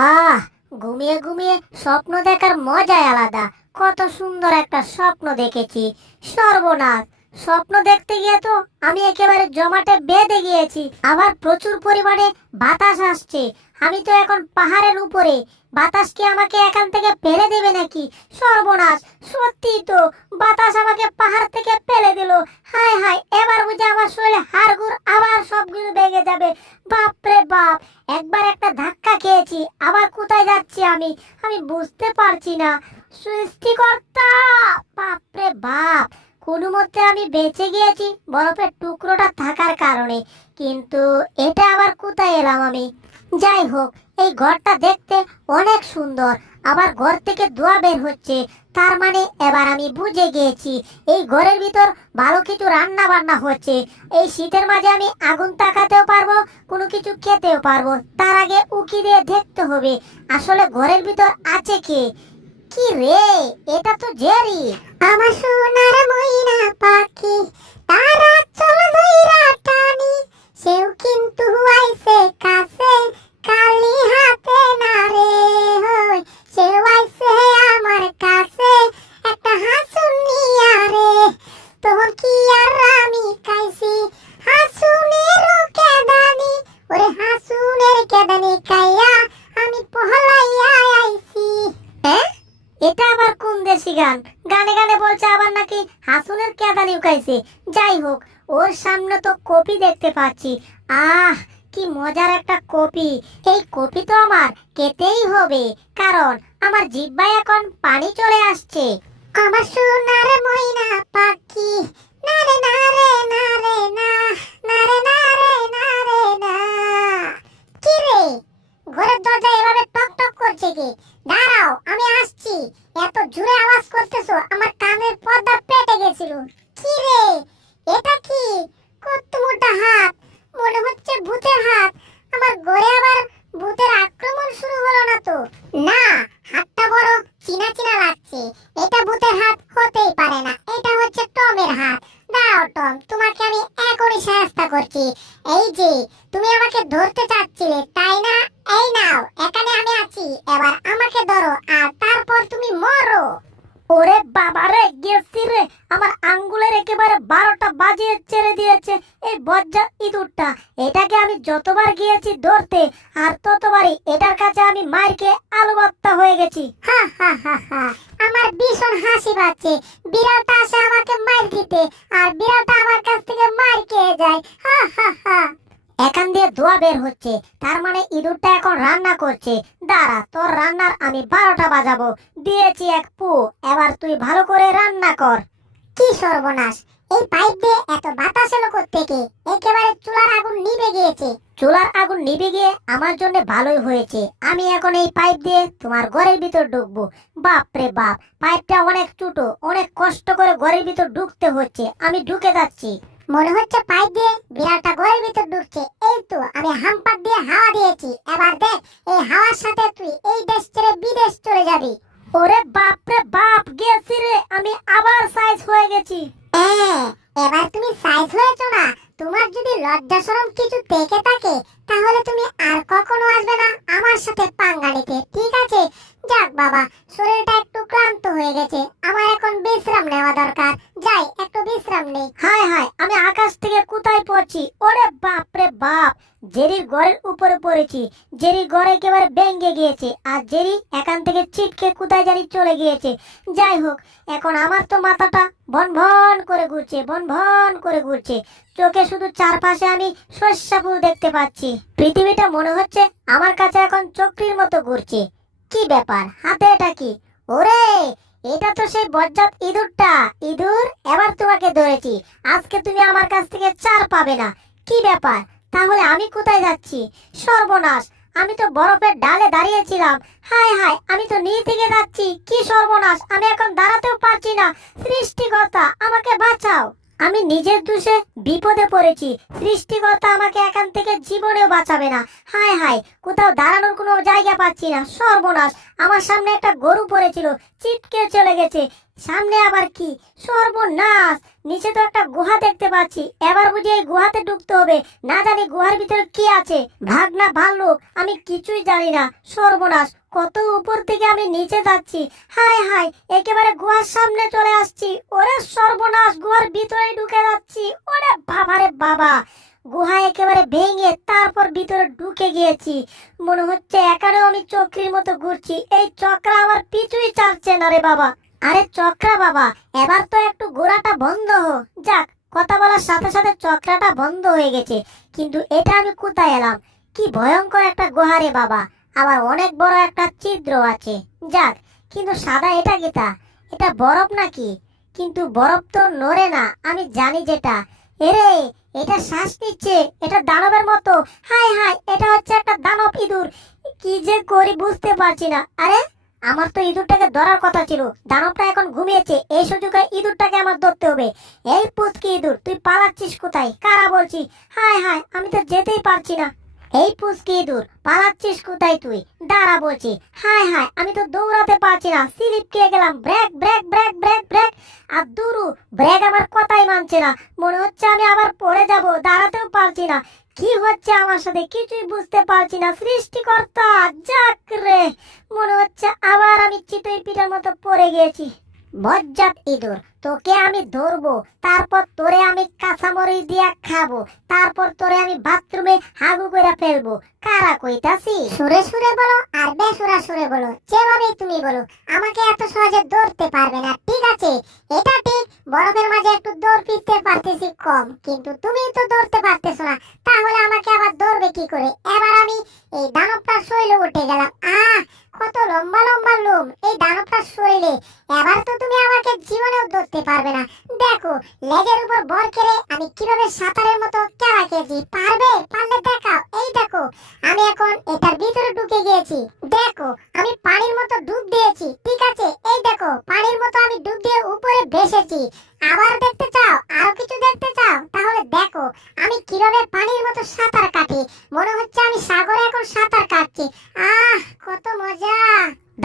আহ, ঘুমিয়ে ঘুমিয়ে স্বপ্ন দেখার মজাই আলাদা। কত সুন্দর একটা স্বপ্ন দেখেছি। সর্বনাশ, স্বপ্ন দেখতে গিয়ে তো আমি একেবারে জমাটে বেঁধে গিয়েছি। আবার প্রচুর পরিমাণে বাতাস আসছে। আমি তো এখন পাহাড়ের উপরে। বাতাস কি আমাকে এখান থেকে ফেলে দেবে নাকি? সর্বনাশ, সত্যি তো বাতাস আমাকে পাহাড় থেকে ফেলে দিল। হায় হায়, এবার বুঝে আমার শরীরে হাড়গুড় আবার সবগুলো ভেঙে যাবে। বাপ রে বাপ, একবার একটা ধাক্কা খেয়েছি, আবার কোথায় যাচ্ছি আমি আমি বুঝতে পারছি না। সৃষ্টিকর্তা, বাপরে বাপ, কোনো মতে আমি বেঁচে গিয়েছি বরফের টুকরোটা থাকার কারণে। কিন্তু এটা আবার কোথায় এলাম আমি? যাই হোক, এই ঘরটা দেখতে অনেক সুন্দর। আবার ঘর থেকে ধোঁয়া বের হচ্ছে, তার মানে এবার আমি বুঝে গিয়েছি এই ঘরের ভিতর ভালো কিছু রান্না বান্না হচ্ছে। এই শীতের মাঝে আমি আগুন তাকাতেও পারবো, কোনো কিছু খেতেও পারবো। তার আগে উকি দিয়ে দেখতে হবে আসলে ঘরের ভিতর আছে কে। কি রে, এটা তো জেরি। আমার সোনার ময়না পাখি, তারা চল ধইরা টানি, সেও কিন্তু আইছে কাছে, কালি হাতে না রে হই, সেও আইছে আমার কাছে, একটা হাসুন নিয়া রে। তখন কি আর আমি খাইছি হাসুনের কেদানি, ওরে হাসুনের কেদানি খাইয়া আমি পহলাইয়া আইছি। এটা আবার কোন দেশি গান? গানে গানে বলছে আবার নাকি হাসুনের কেদানি উকাইছে। যাই হোক, ওর সামনে তো কপি দেখতে পাচ্ছি। আহ, কি মজার একটা কপি। এই কপি তো আমার খেতেই হবে, কারণ আমার জিহ্বায় এখন পানি চলে আসছে। আমার সোনার ময়না পাখি, না রে না রে না রে না, না রে না রে না রে না। কি রে, ঘরের দরজা এভাবে টক টক করছে কি? দাঁড়াও, আমি আসছি। এত জোরে আওয়াজ করতেছো, আমার কানের পর্দা পেটে গেছিল। কি রে, এটা কি? কত মোটা হাত, মনে হচ্ছে ভূতের হাত। আমার ঘরে আবার ভূতের আক্রমণ শুরু হলো না তো? না, হাতটা বড় চিনা চিনা লাগছে। এটা ভূতের হাত হতেই পারে না, এটা হচ্ছে টমের হাত। দাঁড়াও টম, তোমাকে আমি এখনই সাহায্য করছি। এই যে, তুমি আমাকে ধরতে চাচ্ছিলে তাই না? এই নাও, এখানে আমি আছি, এবার আমাকে ধরো আর তারপর তুমি মরো। ওরে বাবা রে, গেছি রে। আমার আঙ্গুলের একেবারে 12টা বাজিয়ে ছেড়ে দিয়েছে এই বজ্জাত ইঁদুরটা। এটাকে আমি যতবার গিয়েছি ধরতে, আর ততবারই এটার কাছে আমি মার খেয়ে আলু ভর্তা হয়ে গেছি। হা হা হা হা, আমার ভীষণ হাসি পাচ্ছে। বিড়ালটা আসে আমাকে মার দিতে, আর বিড়ালটা আমার কাছ থেকে মার খেয়ে যায়। হা হা হা। এখান দিয়ে ধোঁয়া বের হচ্ছে, তার মানে ইঁদুরটা এখন রান্না করছে। দাঁড়া, তোর রান্নার আমি 12টা বাজাবো। দিয়েছি এক পু, এবার তুই ভালো করে রান্না কর। কি সর্বনাশ, এই পাইপ দিয়ে এত বাতাস এলো কোত্থেকে? একেবারে চুলার আগুন নিভে গিয়েছে। চুলার আগুন নিভে গিয়ে আমার জন্য ভালোই হয়েছে। আমি এখন এই পাইপ দিয়ে তোমার ঘরের ভিতর ঢুকবো। বাপ রে বাপ, পাইপটা অনেক ছোট, অনেক কষ্ট করে ঘরের ভিতর ঢুকতে হচ্ছে। আমি ঢুকে যাচ্ছি। মনে হচ্ছে পাইপ দিয়ে বিড়ালটা ঘরের ভিতর ঢুকছে। এই তো আমি হাম্পার দিয়ে হাওয়া দিয়েছি, এবার দেখ এই হাওয়ার সাথে তুই এই দেশ ছেড়ে বিদেশ চলে যাবি। ওরে বাপ রে বাপ, গেছি রে, আমি আবার সাইজ হয়ে গেছি। এবার তুমি সাইজ হয়েছো না? তোমার যদি লজ্জা শরম কিছু থেকে থাকে, তাহলে তুমি আর কখনো আসবে না আমার সাথে পাঙ্গা নিতে, ঠিক আছে? যাক বাবা, শরীরটা একটু ক্লান্ত হয়ে গেছে, আমার এখন বিশ্রাম নেওয়া দরকার। যাই, একটু বিশ্রাম নেই। হায় হায়, আমি আকাশ থেকে কোথায় পড়ছি? ওরে বাপ রে বাপ, জেরির ঘরের উপরে পড়েছি। জেরির ঘর একেবারে ভেঙে গিয়েছে, আর জেরি এখান থেকে ছিটকে কোথায় জানি চলে গিয়েছে। যাই হোক, এখন আমার তো মাথাটা ভন ভন করে ঘুরছে, ভন ভন করে ঘুরছে। চোখে শুধু চারপাশে আমি সর্ষা ফুল দেখতে পাচ্ছি। পৃথিবীটা মনে হচ্ছে আমার কাছে এখন চক্রীর মতো ঘুরছে। কি ব্যাপার, হাতে এটা কি? ওরে, এটা তো সেই বজ্জাত ইঁদুরটা। ইঁদুর, এবার তোমাকে ধরেছি। আজকে তুমি আমার কাছ থেকে ছাড় পাবে না। কি ব্যাপার, তাহলে আমি কোথায় যাচ্ছি? সর্বনাশ, আমি তো বরফের ডালে দাঁড়িয়েছিলাম। হায় হায়, আমি তো নিচ থেকে যাচ্ছি। কি সর্বনাশ, আমি এখন দাঁড়াতেও পারছি না। সৃষ্টিকর্তা, আমাকে বাঁচাও। আমি নিজের দোষে বিপদে পড়েছি, সৃষ্টিকর্তা আমাকে এখান থেকে জীবনেও বাঁচাবে না। হায় হায়, কোথাও দাঁড়ানোর কোনো জায়গা পাচ্ছি না, সর্বনাশ। আমার সামনে একটা গরু পড়েছিল, চিটকে চলে গেছে। সামনে আবার কি, সর্বনাশ। নিচে তো একটা গুহা দেখতে পাচ্ছি, এবার বুঝি এই গুহাতে ঢুকতে হবে। না জানি গুহার ভিতরে কি আছে, ভাগনা ভাল্লুক, আমি কিছুই জানি না। সর্বনাশ, কত উপর থেকে আমি নিচে যাচ্ছি। হায় হায়, একেবারে গুহার সামনে চলে আসছি। ওরে সর্বনাশ, গুহার ভিতরে ঢুকে যাচ্ছি। ওরে বাবারে বাবা, গুহা একেবারে ভেঙে তারপর ভিতরে ঢুকে গিয়েছি। মনে হচ্ছে এখানেও আমি চক্রীর মতো ঘুরছি, এই চক্রা আমার পিছুই ছাড়ছে না রে বাবা। আরে চক্রা বাবা, এবার তো একটু ঘোরাটা বন্ধ হো। যাক, কথা বলার সাথে সাথে চক্রাটা বন্ধ হয়ে গেছে। কিন্তু এটা আমি কোথায় এলাম? কি ভয়ঙ্কর একটা গুহা রে বাবা, আবার অনেক বড় একটা ছিদ্র আছে। যাক, কিন্তু সাদা এটা কিটা? এটা বরফ নাকি? কিন্তু বরফ তো নড়ে না, আমি জানি যেটা। এরে, এটা শ্বাস নিচ্ছে, এটা দানবের মতো। হাই হাই, এটা হচ্ছে একটা দানব ইঁদুর। কি যে করি বুঝতে পারছি না। আরে, আমার তো ইঁদুরটাকে ধরার কথা ছিল, দানবটা এখন ঘুমিয়েছে, এই সুযোগে ইঁদুরটাকে আমার ধরতে হবে। এই পুচকি ইঁদুর, তুই পালাচ্ছিস কোথায়? কারা বলছি। হায় হায়, আমি তো যেতেই পারছি না। এই পুচকি ইঁদুর, পালাচ্ছিস কোথায় তুই? দাঁড়া বলছি। হায় হায়, আমি তো দৌড়াতে পারছি না, স্লিপ খেয়ে গেলাম। Break break break break break. আর দুরু, ব্রেক আমার কথাই মানছে না। মনে হচ্ছে আমি আবার পড়ে যাব, দাঁড়াতেও পারছি না। কি হচ্ছে আমার সাথে কিছুই বুঝতে পারছি না। সৃষ্টিকর্তা, যাক রে, মনে হচ্ছে আবার আমি চিতই পিঠার মতো পড়ে গিয়েছি। বজ্জাত ইঁদুর, তোকে আমি ধরবো, তারপর তোরে আমি কাঁচামরিচ দিয়া খাবো, তারপর তোরে আমি বাথরুমে হাগু করে ফেলবো। কারা কইতাছি? সুরে সুরে বলো আর বেসুরা সুরে বলো, যেভাবেই তুমি বলো, আমাকে এত সহজে ধরতে পারবে না। ঠিক আছে, এটা ঠিক, বরফের মাঝে একটু দৌড় ফিরতে পারতেছি কম, কিন্তু তুমি তো ধরতে পারতেছো না, তাহলে আমাকে আবার ধরবে কি করে? এবার আমি এই দানবটার শরীরে উঠে গেলাম। কত লম্বা লম্বা লোম এই দানবটার শরীরে। এবার তো তুমি আমাকে জীবনেও ধরতে পারবে না। দেখো, লেজের উপর ভর করে আমি কিভাবে সাঁতারের মতো কেলা খেয়েছি। পারবে? পারলে দেখাও। এই দেখো, আমি এখন এটার ভিতরে ঢুকে গিয়েছি। দেখো, আমি পানির মতো ডুব দিয়েছি। ঠিক আছে, এই দেখো, পানির মতো আমি ডুব দিয়ে উপরে ভেসেছি। আবার দেখতে চাও? আরো কিছু দেখতে চাও? তাহলে দেখো আমি কিভাবে পানির মতো সাঁতার কাটি। মনে হচ্ছে আমি সাগরে এখন সাঁতার কাটছি। কত মজা!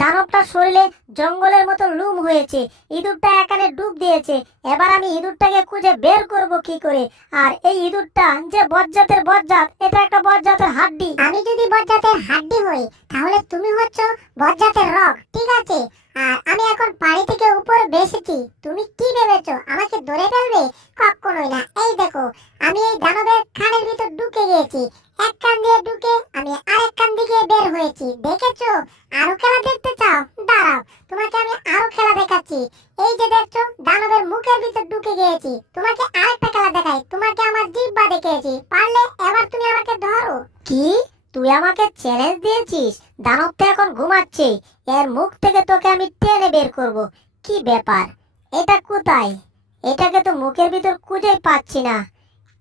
দানবটার শরীরে জঙ্গলের মতো লুম হয়েছে, ইঁদুরটা এখানে ডুব দিয়েছে। এবার আমি ইঁদুরটাকে খুঁজে বের করব কি করে? আর এই ইঁদুরটা যে বজ্জাতের বজ্জাত, এটা একটা বজ্জাতের হাড্ডি। আমি যদি বজ্জাতের হাড্ডি হই, তাহলে তুমি হচ্ছ বজ্জাতের রগ। ঠিক আছে, আর আমি এখন পানি থেকে উপরে ভেসেছি। তুমি কি ভেবেছো আমাকে ধরে ফেলবে? কখনোই না। এই দেখো, আমি এই দানবের খানের ভিতর ঢুকে গিয়েছি। এক কান দিয়ে ঢুকে আমি আরেক কান দিকে বের হয়েছি। দেখেছো? আরো খেলা দেখতে চাও? দাঁড়াও, তোমাকে আমি আরো খেলা দেখাচ্ছি। এই যে দেখছো, দানবের মুখের ভিতর ঢুকে গিয়েছি। তোমাকে আরেকটা খেলা দেখাই। তোমাকে আমার জিহ্বা দেখিয়েছি, পারলে এবার তুমি আমাকে ধরো। কি, তুই আমাকে চ্যালেঞ্জ দিয়েছিস? দানবটা এখন ঘুমাচ্ছে, এর মুখ থেকে তোকে আমি টেনে বের করব। কি ব্যাপার, এটা কোথায়? এটাকে তো মুখের ভিতর খুঁজেই পাচ্ছি না।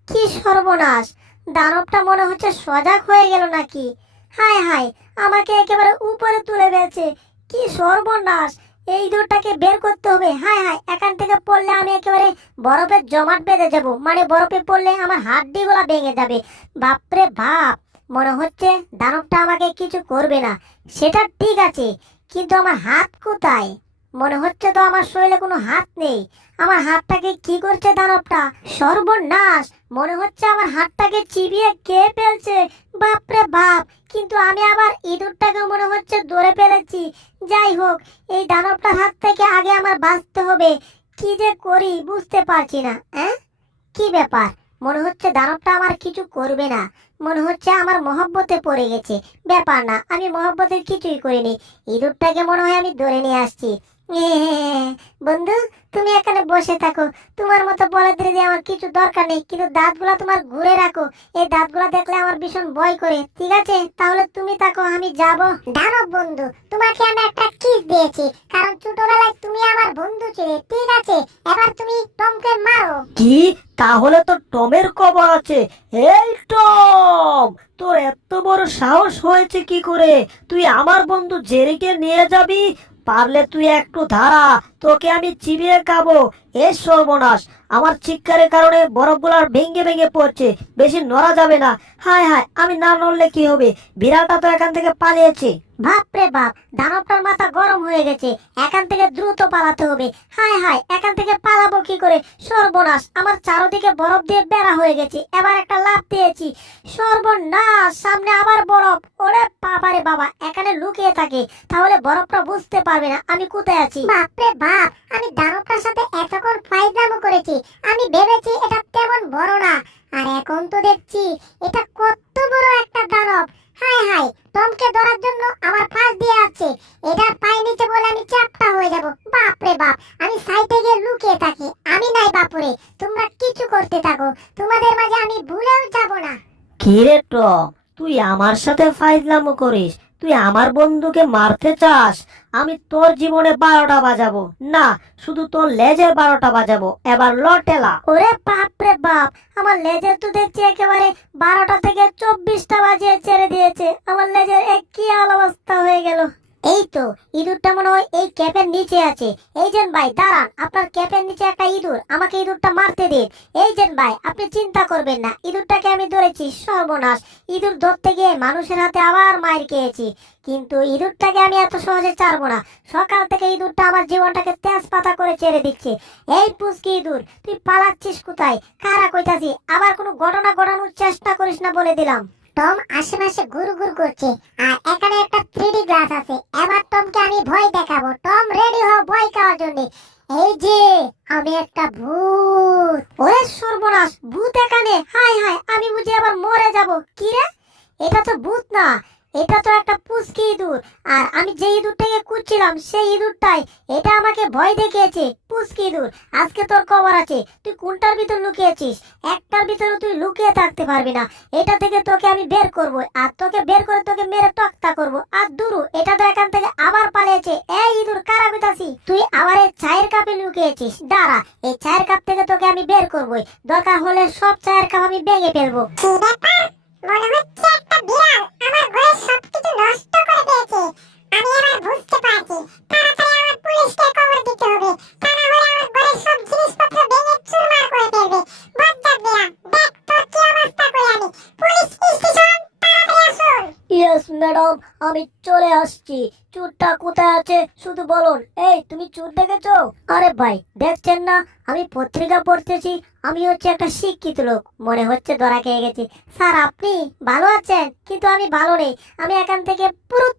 কি সর্বনাশ, দানবটা মনে হচ্ছে সজাগ হয়ে গেল নাকি? হায় হায়, আমাকে একেবারে উপরে তুলে ফেলছে। কি সর্বনাশ, এই ইঁদুরটাকে বের করতে হবে। হায় হায়, এখান থেকে পড়লে আমি একেবারে বরফের জমাট বেঁধে যাব, মানে বরফে পড়লে আমার হাড্ডিগুলা ভেঙে যাবে। বাপরে বাপ, মনে হচ্ছে দানবটা আমাকে কিছু করবে না। সেটা ঠিক আছে, কিন্তু আমার হাত কোথায়? মনে হচ্ছে তো আমার শরীরে কোনো হাত নেই। আমার হাতটাকে কি করছে দানবটা? সর্বনাশ, মনে হচ্ছে আমার হাতটাকে চিবিয়ে খেয়ে ফেলছে। বাপরে বাপ, কিন্তু আমি আবার ইঁদুরটাকেও মনে হচ্ছে ধরে ফেলেছি। যাই হোক, এই দানবটার হাত থেকে আগে আমার বাঁচতে হবে। কি যে করি বুঝতে পারছি না। কি ব্যাপার, মনে হচ্ছে দানবটা আমার কিছু করবে না। মনে হচ্ছে আমার মহব্বতে পড়ে গেছে। ব্যাপার না, আমি মহব্বতের কিছুই করিনি। ইঁদুরটাকে মনে হয় আমি ধরে নিয়ে আসছি। বন্ধু, তুমি এখানে বসে থাকো, তোমার মতো বলে দিয়ে আমার কিছু দরকার নেই, কিন্তু দাঁতগুলা তোমার ঘুরে রাখো। এই দাঁতগুলা দেখলে আমার ভীষণ ভয় করে। ঠিক আছে, তাহলে তুমি থাকো, আমি যাব। দানব বন্ধু, তোমাকে আমি একটা কিস দিয়েছি, কারণ ছোটবেলায় তুমি আমার বন্ধু ছিলে। ঠিক আছে, এবার তুমি টমকে মারো। কি, তাহলে তো টমের খবর আছে। এই টম, তোর এত বড় সাহস হয়েছে কি করে? তুই আমার বন্ধু জেরিকে নিয়ে যাবি? পারলে তুই একটু দাঁড়া, তোকে আমি চিবিয়ে খাবো। এ সর্বনাশ, আমার চিৎকারের কারণে বরফগুলো ভেঙে ভেঙে পড়ছে, বেশি নড়া যাবে না। হায় হায়, আমি না নড়লে কি হবে? বিড়ালটা তো এখান থেকে পালিয়েছে। বাপরে বাপ, দানবটার মাথা গরম হয়ে গেছে, এখান থেকে দ্রুত পালাতে হবে। হায় হায়, এখান থেকে পালাবো কি করে? সর্বনাশ, আমার চারদিকে বরফ দিয়ে বেড়া হয়ে গেছে, এবার একটা লাফ দিয়েছি, সর্বনাশ, সামনে আবার বরফ। ওরে বাবারে বাবা, এখানে লুকিয়ে থাকে, তাহলে বরফটা বুঝতে পারবে না আমি কোথায় আছি। বাপরে বাপ, আমি দানবটার সাথে এতক্ষণ ফাইজলামো করেছি, আমি ভেবেছি এটা তেমন বড় না, আর এখন তো দেখছি এটা কত বড় একটা দানব। হায় হায়, টমকে ধরার জন্য আমার ফাঁস দিয়ে আছে, এটার পায়ে নিচে বলে আমি চাপটা হয়ে যাব। বাপরে বাপ, আমি সাইডে গিয়ে লুকিয়ে থাকি, আমি নাই বাপুরে, তোমরা কিছু করতে থাকো, তোমাদের মাঝে আমি ভুলেও যাব না। কি রে টম, তুই আমার সাথে ফাইজলামো করিস? তুই আমার বন্ধুকে মারতে চাস? আমি তোর জীবনে 12টা বাজাবো না, শুধু তোর লেজের 12টা বাজাবো। এবার লটেলা। ওরে বাপরে বাপ, আমার লেজের তো দেখছি একেবারে 12টা থেকে 24টা বাজিয়ে ছেড়ে দিয়েছে। আমার লেজের এক কি অবস্থা হয়ে গেল। এই তো ইঁদুরটা মনে হয় এই ক্যাপের নিচে আছে। এইজেন ভাই দাঁড়ান, আপনার ক্যাপের নিচে একটা ইঁদুর, আমাকে ইঁদুরটা মারতে দিন। এইজেন ভাই, আপনি চিন্তা করবেন না, ইঁদুরটাকে আমি ধরেছি। সর্বনাশ, ইঁদুর ধরতে গিয়ে মানুষের হাতে আবার মার খেয়েছি, কিন্তু ইঁদুরটাকে আমি এত সহজে ছাড়বো না। সকাল থেকে ইঁদুরটা আমার জীবনটাকে তেজপাতা করে ছেড়ে দিচ্ছে। এই পুচকি ইঁদুর, তুই পালাচ্ছিস কোথায়? কারা কইতাছি, আবার কোনো ঘটনা ঘটানোর চেষ্টা করিস না বলে দিলাম। টম আশেপাশে ঘুর ঘুর করছে, আর এখানে একটা 3D গ্লাস আছে, এবার টমকে আমি ভয় দেখাবো। টম রেডি হও ভয় খাওয়ার জন্য। এই যে আমি একটা ভূত। ওরে সর্বনাশ, ভূত এখানে? হায় হায়, আমি বুঝি আবার মরে যাব। কি রে, এটা তো ভূত না, এটা তো একটা পুচকি ইঁদুর। আর আমি যে ইঁদুরটাকে খুঁজছিলাম সেই ইঁদুরটাই, এটা আমাকে ভয় দেখিয়েছে। পুচকি ইঁদুর, আজকে তোর খবর আছে। তুই কোনটার ভিতর লুকিয়েছিস? একটার ভিতরে তুই লুকিয়ে থাকতে পারবি না। এটা থেকে তোকে আমি বের করব, আর তোকে বের করে তোকে মেরে তক্তা করব। আর দুরু, এটা তো এখান থেকে আবার পালিয়েছে। এই ইঁদুর, কারা কইতাছি? তুই আবার এই চায়ের কাপে লুকিয়েছিস। দাঁড়া, এই চায়ের কাপ থেকে তোকে আমি বের করবই, দরকার হলে সব চায়ের কাপ আমি ভেঙে ফেলবো। কি ব্যাপার? মনে হচ্ছে একটা বিড়াল আমার ঘরে সবকিছু নষ্ট করে দিয়েছে। আমি এবার বুঝতে পারছি, তাড়াতাড়ি আমার পুলিশকে খবর দিতে হবে, তা না হলে আমার ঘরের সব জিনিসপত্র ভেঙে চুরমার করে ফেলবে। বজ্জাত বিড়াল, দেখ তোর কি অবস্থা করে আমি। পুলিশ স্টেশন, তাড়াতাড়ি আসুন। ইয়েস ম্যাডাম, আমি চলে আসছি। চোরটা কোথায় আছে শুধু বলুন। এই, তুমি চোর দেখেছো? আরে ভাই, দেখছেন না আমি পত্রিকা পড়তেছি? আমি হচ্ছে একটা শিক্ষিত লোক, মনে হচ্ছে ধরা খেয়ে গেছি। স্যার, আপনি ভালো আছেন? কিন্তু আমি ভালো নেই, আমি এখান থেকে পুরুত